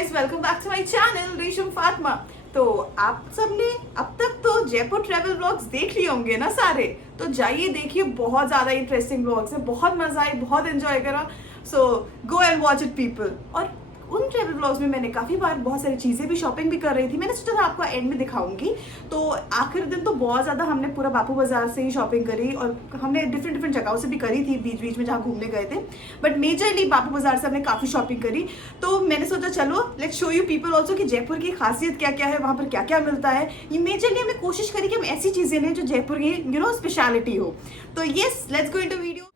Guys, welcome back to my channel Resham Fatima. तो आप सबने अब तक तो जयपुर ट्रैवल व्लॉग्स देख लिए होंगे ना सारे, तो जाइए देखिए, बहुत ज्यादा इंटरेस्टिंग व्लॉग्स हैं, बहुत मजा आई, बहुत एंजॉय करा। So go and watch it people. और उन ट्रैवल व्लॉग्स में मैंने काफी बार बहुत सारी चीजें भी शॉपिंग भी कर रही थी, मैंने सोचा था आपको एंड में दिखाऊंगी। तो आखिर दिन तो बहुत ज्यादा हमने पूरा बापू बाजार से ही शॉपिंग करी, और हमने डिफरेंट डिफरेंट जगहों से भी करी थी बीच बीच में जहाँ घूमने गए थे, बट मेजरली बापू बाजार से हमने काफी शॉपिंग करी। तो मैंने सोचा चलो let's show you people also कि जयपुर की खासियत क्या क्या है, वहाँ पर क्या क्या मिलता है। ये मेजरली हमने कोशिश करी कि हम ऐसी चीजें लें जो जयपुर की स्पेशलिटी हो। तो yes, let's go into video.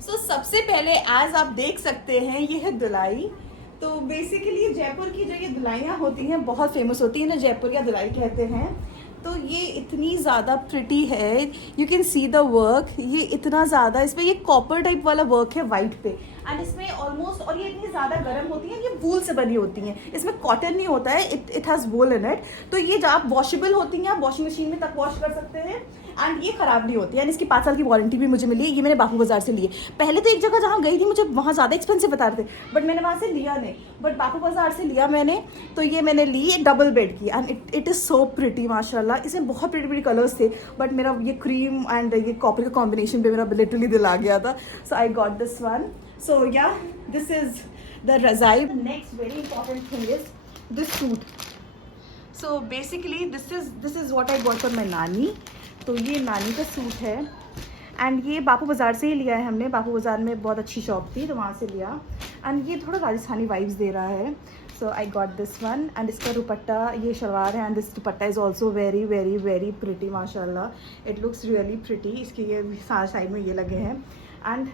So सबसे पहले एज आप देख सकते हैं ये है दुलाई। तो बेसिकली जयपुर की जो ये दुलाइयाँ होती हैं बहुत फेमस होती हैं, ना जयपुर या दुलाई कहते हैं। तो ये इतनी ज़्यादा प्रिटी है, you can see the work, ये इतना ज़्यादा, इसमें ये कॉपर टाइप वाला वर्क है वाइट पे, एंड इसमें ऑलमोस्ट, और ये इतनी ज़्यादा गर्म होती है, ये वूल से बनी होती हैं, इसमें कॉटन नहीं होता है, it has wool in it. तो ये जब आप वॉशेबल होती हैं, आप वॉशिंग मशीन में तक वॉश कर सकते हैं, एंड ये ख़राब नहीं होती है। एंड इसकी 5 साल की वारंटी भी मुझे मिली है। ये मैंने बापू बाजार से लिए। पहले तो एक जगह जहाँ गई थी मुझे वहाँ ज़्यादा एक्सपेंसिव बता रहे थे, बट मैंने वहाँ से लिया नहीं, बट बापू बाजार से लिया मैंने। तो ये मैंने ली डबल बेड की, and it is so pretty माशाल्लाह। इसमें बहुत प्रिटी प्रिटी कलर्स थे, बट मेरा ये क्रीम एंड ये कॉपर का कॉम्बिनेशन पे मेरा लिटरली दिल आ गया था। सो आई गॉट दिस वन। सो या, दिस इज द रजाई। Next very important thing is this suit. So basically this is what I got for my नानी। तो ये नानी का सूट है, एंड ये बापू बाज़ार से ही लिया है हमने। बापू बाज़ार में बहुत अच्छी शॉप थी तो वहाँ से लिया, एंड ये थोड़ा राजस्थानी वाइब्स दे रहा है। So I got this one, and इसका दुपट्टा, ये शलवार है, and this dupatta is also very very very pretty माशाल्लाह। It looks really pretty. इसके ये साइड में ये लगे हैं, एंड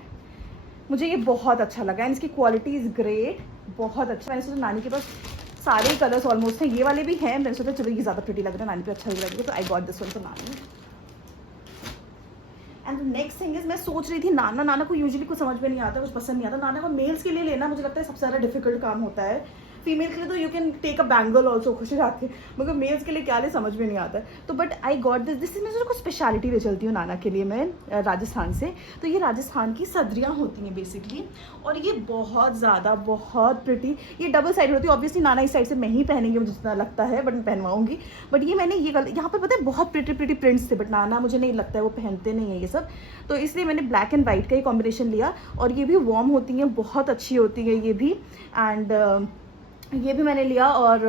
मुझे ये बहुत अच्छा लगा, एंड इसकी क्वालिटी इज़ ग्रेट, बहुत अच्छा। मैंने सोचा नानी के पास सारे कलर्स ऑलमोस्ट हैं, ये वाले भी हैं, मैंने सोचा चलो ये ज़्यादा प्रिटी लग रहा है, नानी पे अच्छा लगेगा, तो I got this one for नानी। एंड नेक्स्ट थिंग इज, मैं सोच रही थी नाना को यूजुअली कुछ समझ में नहीं आता, कुछ पसंद नहीं आता। नाना को मेल्स के लिए लेना मुझे लगता है सबसे ज़्यादा डिफिकल्ट काम होता है। फीमेल के लिए तो you can take a bangle also, खुश जाते हैं, मगर मेल्स के लिए क्या ले समझ में नहीं आता। तो बट आई गॉट दिस मैं कुछ स्पेशलिटी ले चलती हूँ नाना के लिए मैं राजस्थान से। तो ये राजस्थान की सदरियाँ होती हैं बेसिकली, और ये बहुत ज़्यादा बहुत प्रिटी, ये डबल साइड होती है। ऑब्वियसली नाना इस साइड से मैं ही पहनेंगे मुझे जितना लगता है, बट मैं पहनवाऊँगी। बट ये मैंने ये यहाँ पर पता है बहुत प्रिटी प्रिटी प्रिंट्स थे, बट नाना मुझे नहीं लगता है वो पहनते नहीं है ये सब, तो इसलिए मैंने ब्लैक एंड वाइट का ही कॉम्बिनेशन लिया। और ये भी वार्म होती हैं, बहुत अच्छी होती है ये भी, एंड ये भी मैंने लिया। और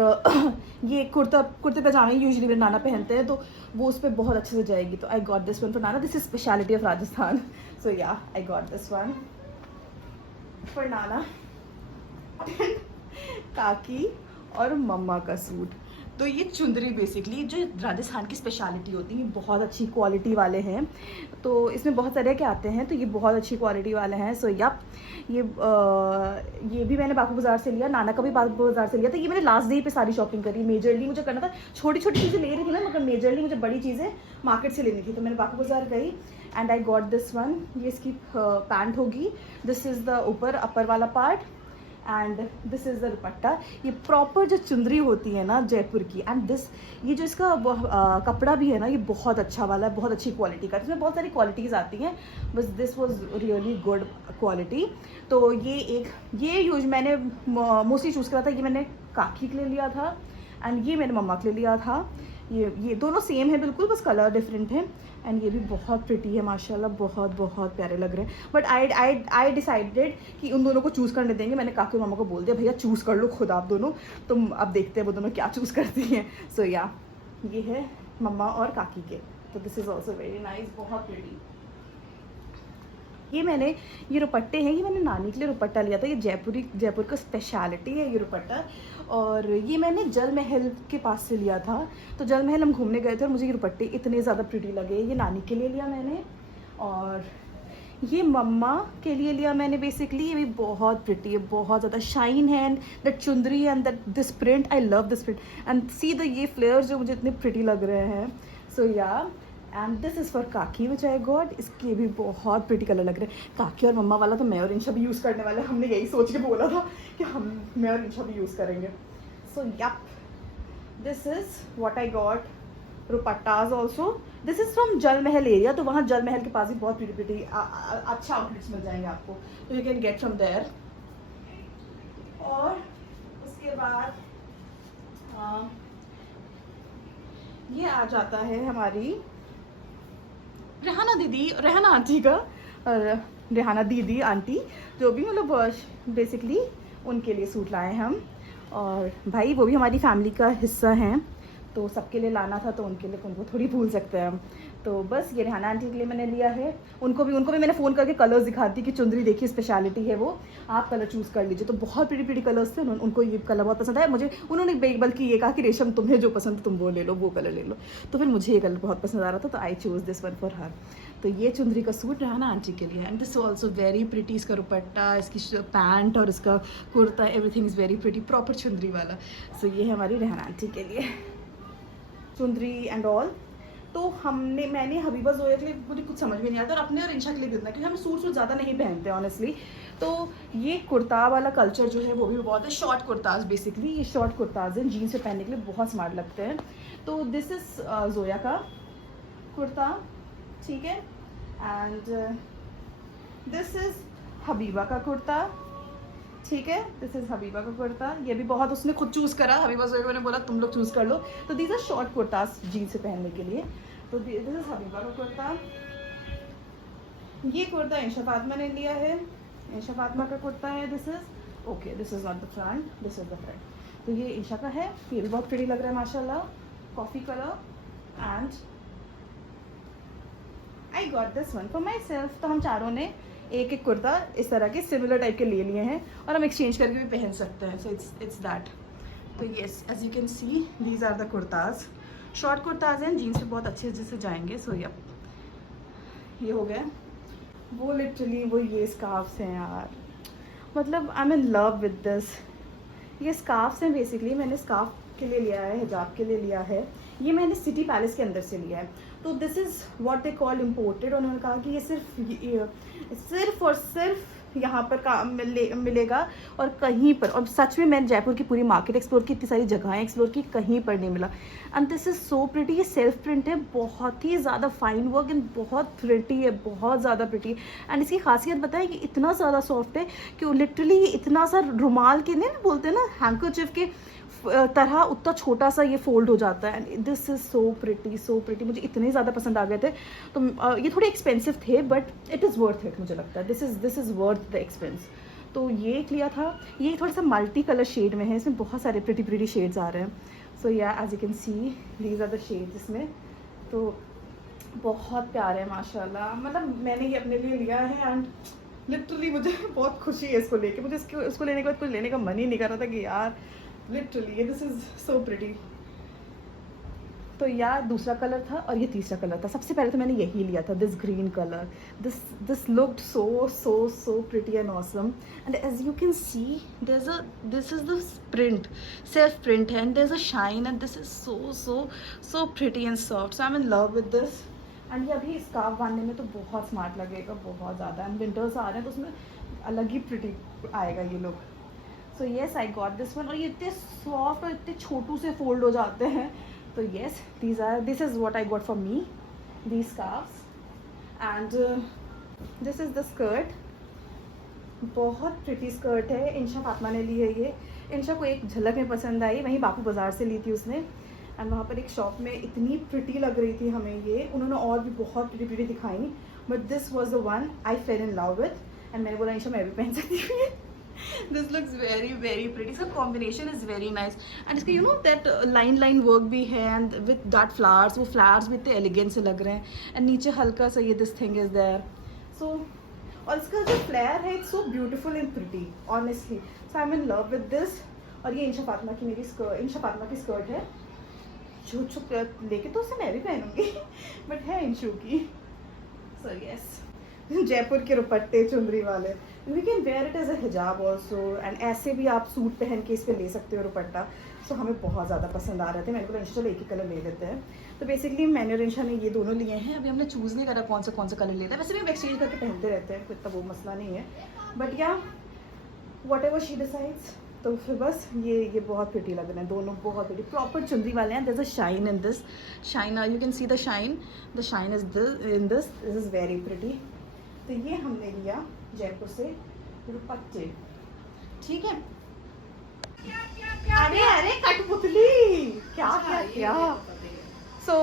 ये कुर्ते पजामे यूजुअली मेरे नाना पहनते हैं, तो वो उस पर बहुत अच्छे से जाएगी। तो I got this one for nana, this is speciality of Rajasthan. So ya, I got this one for nana. काकी और मम्मा का सूट। तो ये चुंदरी बेसिकली जो राजस्थान की स्पेशलिटी होती है, बहुत अच्छी क्वालिटी वाले हैं। तो इसमें बहुत तरह के आते हैं, तो ये बहुत अच्छी क्वालिटी वाले हैं। सो यप, ये भी मैंने बापू बाजार से लिया, नाना का भी बापू बाजार से लिया। तो ये मैंने लास्ट डे पे सारी शॉपिंग करी। मेजरली मुझे करना था, छोटी छोटी चीज़ें ले रही थी ना, मगर मेजरली मुझे बड़ी चीज़ें मार्केट से लेनी थी, तो मैंने बापू बाजार गई, and I got this one. ये इसकी पैंट होगी, दिस इज़ द ऊपर अपर वाला part, and this is the दुपट्टा। ये प्रॉपर जो चुंदरी होती है ना जयपुर की, एंड दिस, ये जो इसका कपड़ा भी है ना, ये बहुत अच्छा वाला है, बहुत अच्छी क्वालिटी का। इसमें बहुत सारी क्वालिटीज़ आती हैं, बस this was really good quality. तो ये यूज मैंने मोस्टली चूज़ करा था, ये मैंने काकी के लिए लिया था, एंड ये मैंने मम्मा के लिए लिया था। ये दोनों सेम है बिल्कुल, बस कलर डिफरेंट है, एंड ये भी बहुत प्रिटी है माशाल्लाह, बहुत बहुत प्यारे लग रहे हैं। बट आई डिसाइडेड कि उन दोनों को चूज़ करने देंगे। मैंने काकी और मामा को बोल दिया भैया चूज़ कर लो खुद आप दोनों, तो अब देखते हैं वो दोनों क्या चूज़ करती हैं। सो या, ये है मम्मा और काकी के। तो this is also very nice, बहुत प्रिटी। ये दुपट्टे हैं, ये मैंने नानी के लिए दुपट्टा लिया था। ये जयपुर का स्पेशलिटी है ये दुपट्टा, और ये मैंने जल महल के पास से लिया था। तो जल महल हम घूमने गए थे, और मुझे ये दुपट्टे इतने ज़्यादा प्रिटी लगे। ये नानी के लिए लिया मैंने, और ये मम्मा के लिए लिया मैंने बेसिकली। ये भी बहुत प्रिटी है, बहुत ज़्यादा शाइन है, एंड दैट चुंदरी and this print, I love this print, and see the ये फ्लेयर्स जो मुझे इतने प्रिटी लग रहे हैं। सो या, एंड दिस इज़ फॉर काकी विच आई गॉट। इसके भी बहुत प्रिटी कलर लग रहे हैं। काकी और मम्मा वाला तो मैं और इंशा भी यूज़ करने वाले हैं, हमने यही सोच के बोला था कि मैं और इंशा भी यूज़ करेंगे। So yup, this is what I got. Dupattas also, this is from Jal Mahal area, तो वहाँ जल महल के पास भी बहुत प्रिटी अच्छा आउटलेट्स मिल जाएंगे आपको, तो you can get from there. और इसके बाद ये आ जाता है हमारी रेहाना दीदी, रेहाना आंटी का, और रेहाना दीदी आंटी जो भी मतलब बेसिकली उनके लिए सूट लाए हम। और भाई वो भी हमारी फैमिली का हिस्सा हैं, तो सबके लिए लाना था, तो उनके लिए उनको थोड़ी भूल सकते हैं हम। तो बस ये रेहाना आंटी के लिए मैंने लिया है। उनको भी मैंने फ़ोन करके कलर्स दिखाती कि चुंदरी देखिए स्पेशलिटी है वो, आप कलर चूज़ कर लीजिए। तो बहुत प्रीटी कलर्स थे, उनको ये कलर बहुत पसंद आया। मुझे उन्होंने बल्कि ये कहा कि रेशम तुम्हें जो पसंद तुम वो ले लो, वो कलर ले लो। तो फिर मुझे ये कलर बहुत पसंद आ रहा था, तो I choose this one for her. तो ये चुंदरी का सूट रेहाना आंटी के लिए, and this also very pretty. इसका दुपट्टा, इसकी पैंट और इसका kurta, everything is very pretty, proper चुंदरी वाला। सो ये है हमारी रेहाना आंटी के लिए चुंदरी एंड ऑल। तो मैंने हबीबा जोया के लिए मुझे कुछ समझ में नहीं आता, और अपने और इंशा के लिए भी उतना, क्योंकि हम सूट ज़्यादा नहीं पहनते ऑनेस्टली। तो ये कुर्ता वाला कल्चर जो है वो भी बहुत है, शॉर्ट कुर्ताज बेसिकली, ये शॉर्ट कुर्ताज हैं, जीन्स पे पहनने के लिए बहुत स्मार्ट लगते हैं। तो दिस इज़ जोया का कुर्ता, ठीक है, एंड दिस इज़ हबीबा का कुर्ता, ठीक है, दिस इज़ हबीबा का कुर्ता। ये भी बहुत उसने खुद चूज़ करा, हबीबा जोया ने बोला तुम लोग चूज़ कर लो। तो these are short kurtas jeans से पहनने के लिए। तो दिस इज़ हबीबा का कुर्ता। ये कुर्ता इंशा फातिमा ने लिया है, इंशा फातिमा का कुर्ता है। This is okay, this is not the front, this is the front. तो ये इंशा का है, ये भी बहुत प्रिटी लग रहा है माशाल्लाह, coffee colour. And I got this one for my self. तो हम चारों ने एक एक कुर्ता इस तरह के सिमिलर टाइप के ले लिए हैं, और हम एक्सचेंज करके भी पहन सकते हैं। So it's that. तो yes, as you can see these are the kurtas, short kurtas हैं, जीन्स पे बहुत अच्छे से जाएंगे। सो ये हो गया वो, लिटरली वो ये स्कार्फ्स हैं यार, मतलब आई am in love with this. ये स्कार्फ्स हैं बेसिकली, मैंने स्कार्फ के लिए लिया है, हिजाब के लिए लिया है। ये मैंने सिटी पैलेस के अंदर से लिया है। तो this is what they call imported. उन्होंने कहा कि ये सिर्फ और सिर्फ यहाँ पर मिलेगा, और कहीं पर, और सच में मैंने जयपुर की पूरी मार्केट एक्सप्लोर की, इतनी सारी जगहें एक्सप्लोर की, कहीं पर नहीं मिला। And this is so pretty. ये सेल्फ प्रिंट है, बहुत ही ज़्यादा फाइन वर्क, एंड बहुत प्रिटी है, बहुत ज़्यादा प्रिटी। एंड इसकी खासियत बताएं कि इतना ज़्यादा सॉफ्ट है कि लिटरली इतना सा रुमाल के नहीं बोलते ना, हैंकरचिफ के तरह उतना छोटा सा ये फोल्ड हो जाता है। And this is so pretty, so pretty. मुझे इतने ज़्यादा पसंद आ गए थे। तो ये थोड़े एक्सपेंसिव थे, but it is worth it, मुझे लगता है this is worth the expense. तो ये एक लिया था। ये थोड़ा सा मल्टी कलर शेड में है, इसमें बहुत सारे प्रिटी शेड्स आ रहे हैं। सो या as you can see these are the shades इसमें। तो बहुत प्यारे हैं माशाल्लाह, मतलब मैंने ये अपने लिए लिया है, एंड लिटरली मुझे बहुत खुशी है इसको लेके। मुझे इसको लेने के बाद कुछ लेने का मन ही नहीं कर रहा था कि यार literally this is so pretty. तो यार दूसरा कलर था, और ये तीसरा कलर था। सबसे पहले तो मैंने यही लिया था, this green colour. This looked so pretty and awesome. And as you can see this is the print, self print है, and there is a shine, and this is so pretty and soft. So I am in love with this. And ये अभी scarf बांधने में तो बहुत smart लगेगा, बहुत ज़्यादा। एंड विंटर्स आ रहे हैं तो उसमें अलग ही प्रिटी आएगा ये look. So yes, I got this one. और ये इतने सॉफ्ट और इतने छोटू से फोल्ड हो जाते हैं। तो yes, this is what I got for me, these scarfs. And this is the skirt, बहुत प्रिटी स्कर्ट है, इंशा फातिमा ने ली है ये। इंशा को एक झलक में पसंद आई, वहीं बापू बाज़ार से ली थी उसने। एंड वहाँ पर एक शॉप में इतनी प्रिटी लग रही थी हमें ये, उन्होंने और भी बहुत प्रिटी दिखाई, but this was the one I fail in love with. And मैंने बोला इंशा मैं भी पहन सकती हूँ। This looks very pretty. इसका combination is very nice. And इसका you know that line work भी है, and with that flowers, वो flowers भी इतने elegant से लग रहे हैं, and नीचे हल्का सा ये this thing is there. So और इसका जो फ्लेयर है it's so beautiful and pretty honestly. So I'm in love with this. और ये इंशा फातिमा की इंशा फातिमा की स्कर्ट है, जो लेके तो उसे मैं भी पहनूंगी, बट है इंशू की। So yes, जयपुर के दुपट्टे चुंदरी वाले, we can wear it as a hijab also, and ऐसे भी आप सूट पहन के इस पर ले सकते हो दुपट्टा। सो हमें बहुत ज़्यादा पसंद आ रहे थे, मैंने बोला इंशा चलो एक ही कलर ले लेते हैं। तो बेसिकली मैंने और इंशा ने ये दोनों लिए हैं। अभी हमने चूज़ नहीं करा कौन सा कलर लेना है, वैसे भी हम एक्सचेंज करके पहनते रहते हैं, इतना वो मसला नहीं है, बट या वट एवर शी डिसाइड्स। तो फिर बस ये बहुत प्रिटी लग रहे हैं दोनों, बहुत प्रिटी प्रॉपर चुंदरी वाले हैं। There is a shine in this, shine you can see the shine is in this is very pretty. तो ये हमने लिया जयपुर से दुपट्टे, ठीक है। अरे अरे कठपुतली, क्या क्या क्या। सो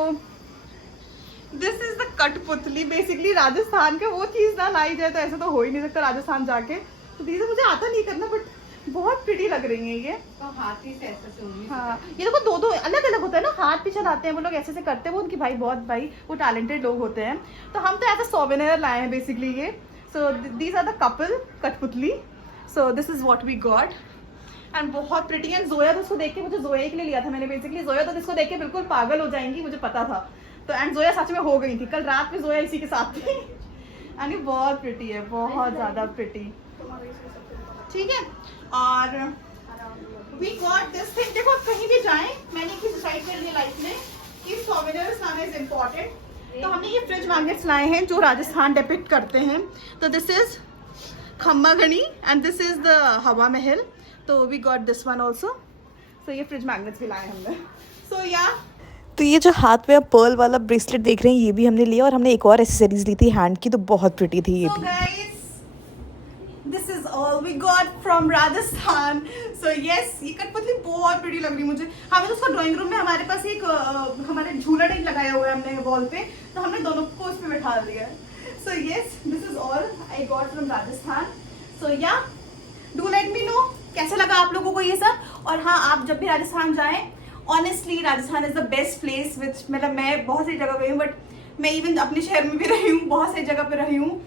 दिस इज द कठपुतली, बेसिकली राजस्थान का वो चीज ना लाई जाए तो ऐसा तो हो ही नहीं सकता राजस्थान जाके। तो दीदी मुझे आता नहीं करना, बट बहुत प्रिटी लग रही है ये। तो हाथी से ऐसे से उंगली हाँ, ये देखो दो दो अलग अलग होता है ना, हाथ भी चलाते हैं वो लोग, ऐसे से करते हैं वो, उनकी भाई बहुत भाई वो टैलेंटेड लोग होते हैं। तो हम तो ऐसा सोवेनियर लाए हैं बेसिकली ये। So these are the couple kathputli. So this is what we got and बहुत प्रिटी। एंड जोया तो उसको देख के, मुझे जोया के लिए लिया था मैंने बेसिकली। जोया तो इसको देख के बिल्कुल पागल हो जाएंगी, मुझे पता था। तो एंड जोया सच में हो गई थी, कल रात में जोया इसी के साथ थी। एंड ये बहुत प्रिटी है, बहुत ज़्यादा प्रिटी। ठीक है, और वी गॉट दिस थिंग। देखो कहीं भी जाएं, मैंने एक चीज डिसाइड कर लिया लाइफ में कि सोवेनियर्स लाना इज इम्पोर्टेंट। तो हमने ये फ्रिज मैग्नेट्स लाए हैं जो राजस्थान डिपिक्ट करते हैं। तो दिस इज खम्मा घनी and this is the Hawa Mahal. तो we got this one also. तो ये फ्रिज मैग्नेट्स भी लाए हमने। सो या तो ये जो हाथ में आप पर्ल वाला ब्रेसलेट देख रहे हैं ये भी हमने लिया, और हमने एक और एसेसरीज ली थी हैंड की, तो बहुत प्रिटी थी ये So भी। guys, this is all we got from Rajasthan. So yes, ये कठपुतली बहुत प्रिटी लग रही मुझे। हमें तो उसको ड्राइंग रूम में हमारे पास एक हमारे झूला टाइप लगाया हुआ है हमने वॉल पे, तो हमने दोनों को उस पे बैठा दिया है। So yes, this is all I got from Rajasthan. So yeah, do let me know कैसा लगा आप लोगों को ये सब। और हाँ, आप जब भी राजस्थान जाएं, honestly Rajasthan is the best place. Which मतलब मैं बहुत सी जगह गई हूँ, बट मैं इवन अपने शहर में भी रही हूँ, बहुत सारी जगह पे रही हूँ।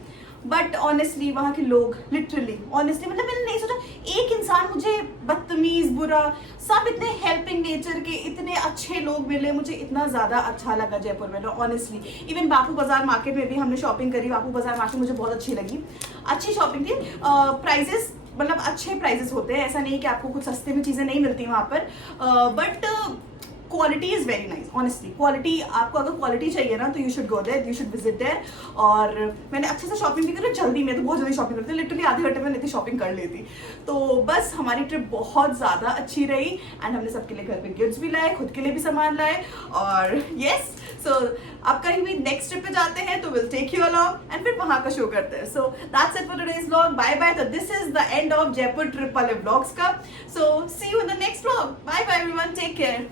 बट ऑनेस्टली वहाँ के लोग लिटरली ऑनेस्टली मतलब मैंने नहीं सोचा एक इंसान मुझे बदतमीज बुरा, सब इतने हेल्पिंग नेचर के, इतने अच्छे लोग मिले, मुझे इतना ज़्यादा अच्छा लगा जयपुर में ना ऑनेस्टली। इवन बापू बाजार मार्केट में भी हमने शॉपिंग करी, बापू बाजार मार्केट मुझे बहुत अच्छी लगी, अच्छी शॉपिंग थी। प्राइजेस मतलब अच्छे प्राइजेस होते हैं, ऐसा नहीं कि आपको कुछ सस्ते में चीज़ें नहीं मिलती वहाँ पर, but quality is very nice. Honestly quality, आपको अगर क्वालिटी चाहिए ना तो you should go there, you should visit there. और मैंने अच्छे से शॉपिंग भी करी जल्दी में, तो बहुत जल्दी शॉपिंग करती, लिटरली आधे घंटे में इतनी शॉपिंग कर लेती। तो बस हमारी ट्रिप बहुत ज़्यादा अच्छी रही एंड हमने सबके लिए घर पे गिफ्ट्स भी लाए, खुद के लिए भी सामान लाए। और येस, सो अब कहीं भी नेक्स्ट ट्रिप पे जाते हैं तो will take you along and फिर वहाँ का शो करते हैं। So that's it for today's vlog. Bye bye. तो this is the end of Jaipur trip वाले व्लॉग्स का। So see you in the next vlog. Bye bye everyone, take care.